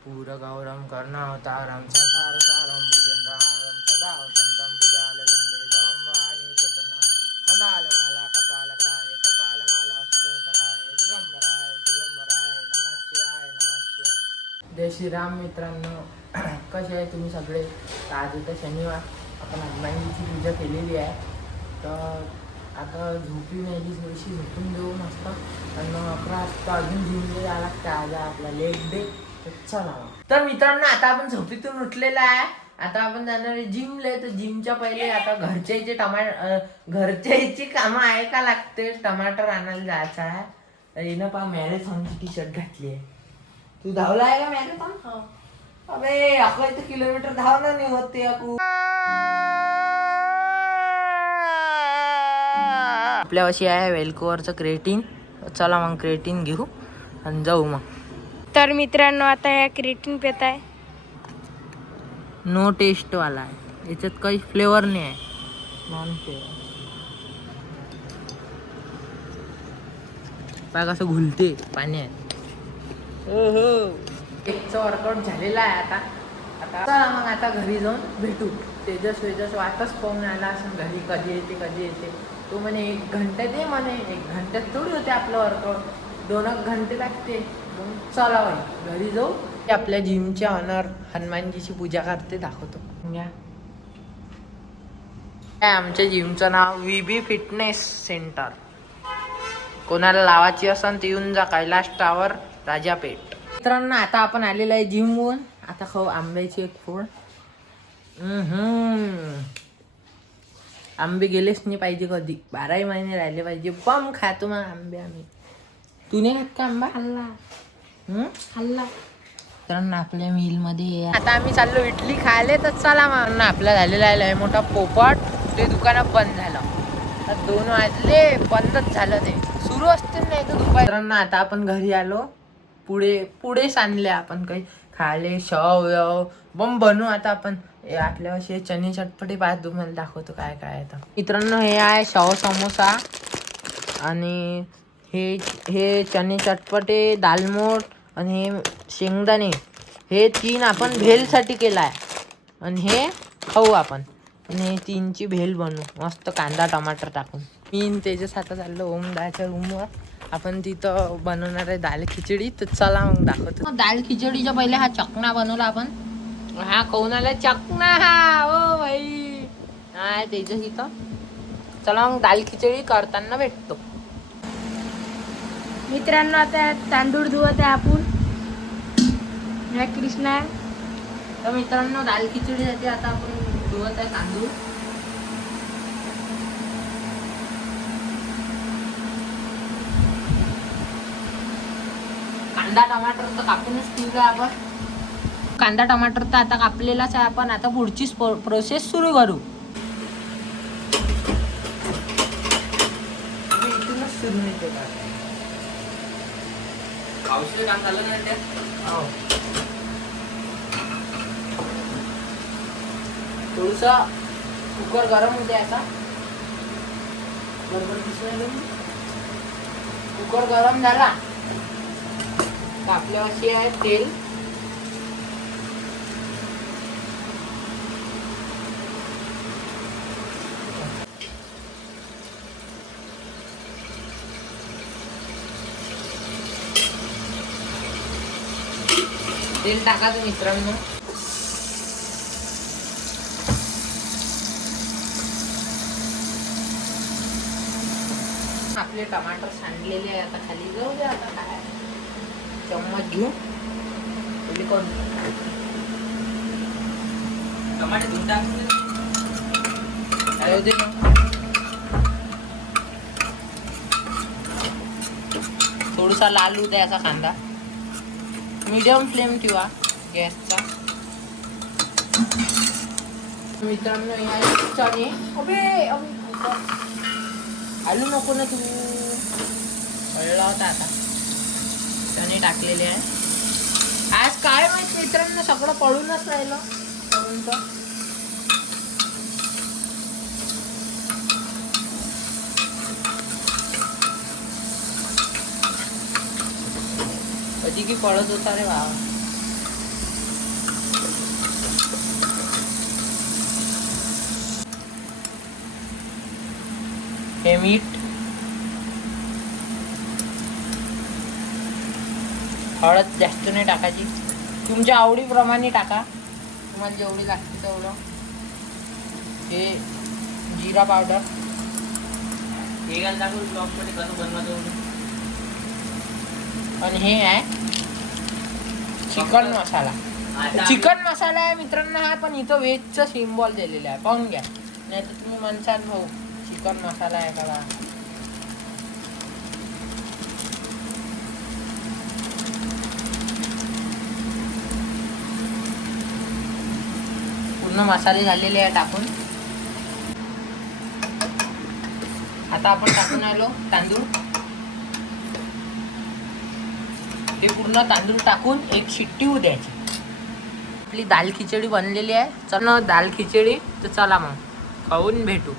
कर्पूरगौरं करुणावतारं संसारसारं भुजगेन्द्रहारं सदा वसन्तं भुजालविन्दे भवानी चेतना मदालमाला कपालकाय कपालमाला सुशंकराय दिगंबराय दिगंबराय नमः शिवाय नमः शिवाय। जय श्रीराम मित्रांनो, कसे आहे तुम्ही सगळे? तर आज इथं शनिवार आपण हनुमानजीची पूजा केलेली आहे. तर आता झोपी नाही, थोडीशी झोपून देऊ मस्त. आणि मग 11 वाजता अजून जिमला जायला लागतं. आज आपला लेग डे. चला तर मित्रांनो, आता आपण झोपेतून उठलेला आहे. आता आपण जाणार आहे जिमला. तर जिमच्या पहिले आता घरच्याची कामं आहे का लागते. टमाटर आणायला जायचं आहे. तर हिनं पहा मॅरेथॉनची टी शर्ट घातली आहे. तू धावला आहे का मॅरेथॉन? अबे 11 किलोमीटर धावणं नाही होते आपण. आपल्यापाशी आहे वेल्कोवरचं क्रेटीन. चला मग क्रेटीन घेऊ आणि जाऊ मग. तर मित्रांनो, आता या क्रेटीन पित आहे. नो टेस्ट वाला आहे, याच्यात काही फ्लेवर नाही आहे, नॉन फ्लेवर. बघ कसं घुलते पाण्यात. हो एकचा वर्कआउट झालेला आहे. आता चला मग आता घरी जाऊन भेटू. तेजस वाटच पाहून आला असं घरी, कधी येते. तो म्हणे 1 घंटा दे म्हणे. 1 घंट्यात थोडी होते आपलं वर्कआउट, 2 घंटे लागते. मग चला बाई घरी जाऊ. आपल्या जिमच्या ऑनर हनुमानजीची पूजा करते, दाखवतो. आमच्या जिमचं नाव VB फिटनेस सेंटर. कोणाला लावायची असेल तर येऊन जा, कैलाश टावर, राजापेठ. मित्रांनो, आता आपण आलेलो आहे जिमवरून. आता खाऊ आंब्याची एक फोड. आंबे गेलेच नाही पाहिजे कधी, 12 महिने राहिले पाहिजे. बम खातो मग आंबे आम्ही. तू नाही खात का आंबा? खाल्ला. तर आपल्या मिलमध्ये आता आम्ही चाललो इडली खायला. तर चला मग. आपला झालेला आहे मोठा पोपट. ते दुकानात बंद झालं. 2 वाजले, बंदच झालं. ते सुरू असते नाही तर दुपारी. आता आपण घरी आलो. पुढे सांडले आपण काही खायले. शव बम बनवू आता आपण. आपल्या असे चणे चटपटे पाहत तुम्हाला दाखवतो काय आहे. तर मित्रांनो, हे आहे शव समोसा आणि हे चणे चटपटे, दालमोट आणि हे शेंगदाणे. हे 3 आपण भेलसाठी केला आहे. आणि हे खाऊ आपण. आणि हे 3ची भेल बनवू मस्त, कांदा टमाटर टाकून. मी त्याच्याच हातात चाललो ओमदाच्या रूमवर. आपण तिथं बनवणार आहे दाल खिचडी. तर चला मग दाखवतो. दाल खिचडीच्या पहिले हा चकना बनवला आपण. हा कोणाला चकना हा ओ भाई हा त्याच्या इथं. चला मग दाल खिचडी करताना भेटतो. मित्रांनो, आता तांदूळ धुवत आहे आपण. हा कृष्णा. तर मित्रांनो, दाल खिचडीसाठी आता आपण धुवत आहे तांदूळ. कांदा टमाटर तर कापूनच ठेवला आपण. कांदा टमाटर तर आता कापलेलाच आहे आपण. आता पुढची प्रोसेस सुरू करू. इथूनच सुरू नाही केला. औषध काम झालं नाही त्या. थोडसा कुकर गरम होते आता. कुकर गरम झाला. आपल्यापाशी आहे तेल. तेल टाकायचं मित्रांनो. आपले टमाटर सांडलेले आहे. आता खाली जाऊ दे. आता काय चम्मच घेऊ. कोण टमाटे धुवून टाकले दे. थोडासा लाल होऊ द्यायचा कांदा. मीडियम फ्लेम ठेवा गॅसचा. मित्रांनो, या चणे. अबे आलू नको ना तू. कळला होता. आता चणे टाकलेले आहे. आज काय माहित मित्रांनो, सगळं पळूनच राहिलं. कधी की पळत होता रे बाबा. हे मीठ, हळद जास्त नाही टाकायची, तुमच्या आवडीप्रमाणे टाका, तुम्हाला जेवढी लागते तेवढं. हे जिरा पावडर, हे घाल टाकून ब्लॉगमध्ये कसं बनवायचं. आणि हे आहे चिकन मसाला. चिकन मसाला आहे मित्रांनो हा, पण इथं व्हेजचं सिम्बॉल दिलेलं आहे, पाहून घ्या. नाही तर तुम्ही म्हणसाल भाऊ चिकन मसाला आहे का. पूर्ण मसाले झालेले आहे टाकून. आता आपण टाकून आलो तांदूळ. हे पूर्ण तांदूळ टाकून एक शिट्टी होऊ द्यायची. आपली दाल खिचडी बनलेली आहे. चला दाल खिचडी, तर चला मग खाऊन भेटू.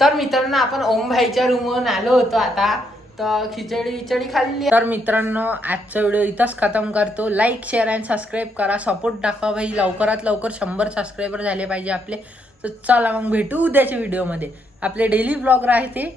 तर मित्रांनो आपण ओमभाईच्या रूमवरून आलो होतो आता, तर खिचडी खाल्ली. तर मित्रांनो आजचा व्हिडिओ इथंच खतम करतो. लाईक, शेअर अँड सबस्क्राईब करा, सपोर्ट दाखवा भाई. लवकरात लवकर 100 सबस्क्रायबर झाले पाहिजे आपले. तर चला मग भेटू उद्याच्या व्हिडिओमध्ये. आपले डेली ब्लॉग राहते